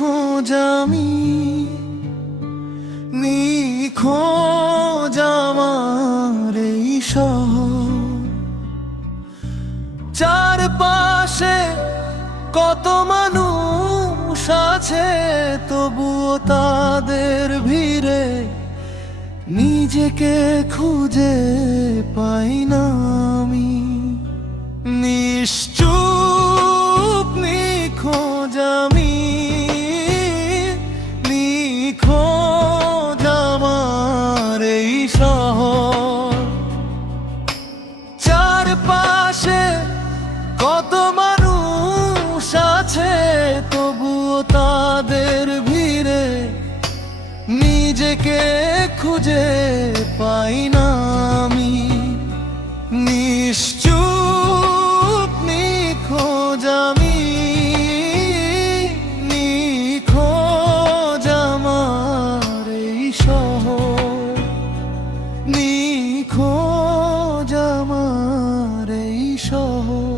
নিখোঁজ আমি, নিখোঁজ আমার এই শহর। চারপাশে কত মানুষ আছে, তবুও তাদের ভিড়ে নিজেকে খুঁজে পাই না আমি। নিশ্চুপ নিখোঁজ আমি, নিখোঁজ আমার এই শহর। চারপাশে কত মানুষ আছে, তবুও তাদের ভিড়ে নিজেকে খুঁজে পাই না আমি। নিশ্চুপ নিখোঁজ আমি, নিখোঁজ আমার এই শহর। নিখোঁজ আমার এই শহর।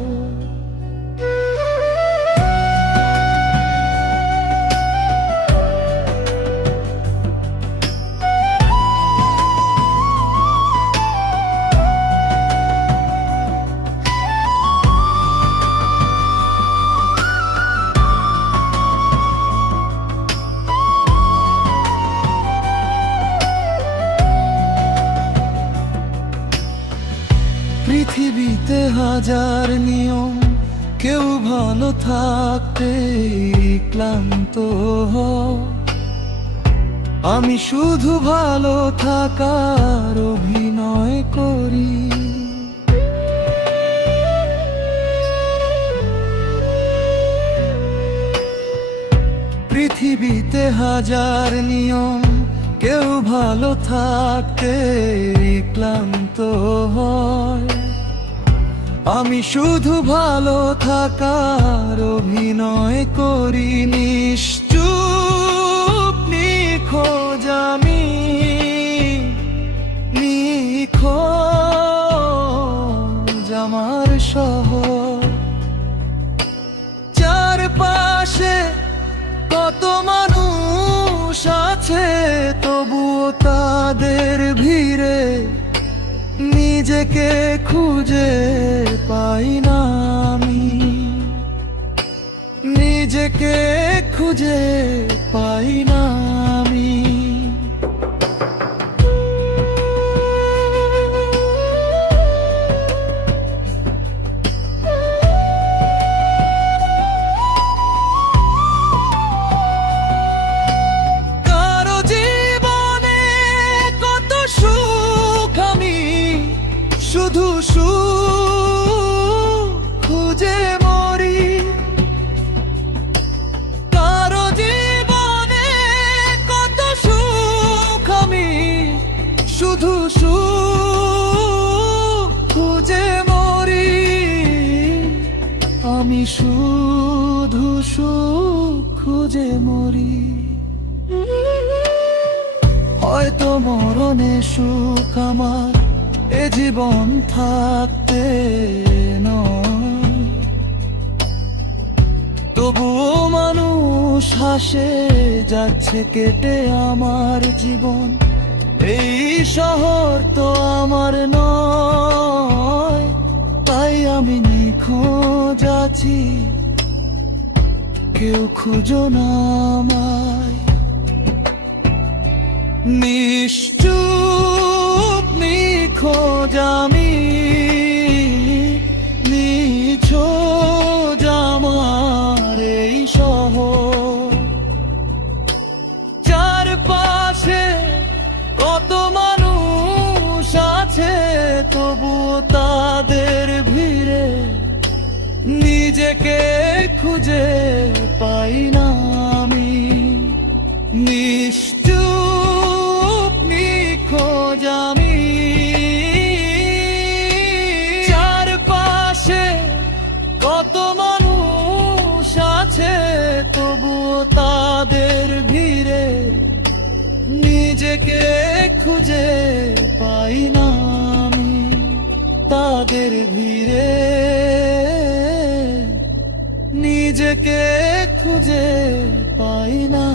পৃথিবীতে হাজার নিয়ম, কেউ ভালো থাকতে ক্লান্ত হয়। আমি শুধু ভালো থাকার অভিনয় করি। পৃথিবীতে হাজার নিয়ম, কেউ ভালো থাকতে ক্লান্ত হয়। আমি শুধু ভালো থাকার অভিনয় করি। নিশ্চুপ নিখোঁজ আমি, নিখোঁজ আমার শহর। চারপাশে কত মানুষ আছে, তবুও তাদের ভিড়ে নিজেকে খুঁজে পাই না আমি। নিজেকে খুঁজে পাই না আমি। শুধু সুখ খুঁজে মরি। কারো জীবনে কত সুখ, আমি শুধু সুখ খুঁজে মরি। আমি শুধু সুখ খুঁজে মরি। হয়তো মরণে সুখ আমার এ জীবন থাকতে নয়, তবুও মানুষ হাসে যাচ্ছে কেটে আমার জীবন। এই শহর তো আমার নয়, তাই আমি নিখোঁজ আছি। কেউ খুঁজো না আমায়। নিশ্চুপ নিখোঁজ আমি, নিখোঁজ আমার এই শহর। চারপাশে কত মানুষ আছে, তবুও তাদের ভিড়ে নিজেকে খুঁজে পাই না আমি। নিশ্চুপ নিখোঁজ আমি। চারপাশে কত মানুষ আছে, তবুও তাদের ভিড়ে নিজেকে খুঁজে পাই না আমি। তাদের ভিড়ে নিজেকে খুঁজে পাই না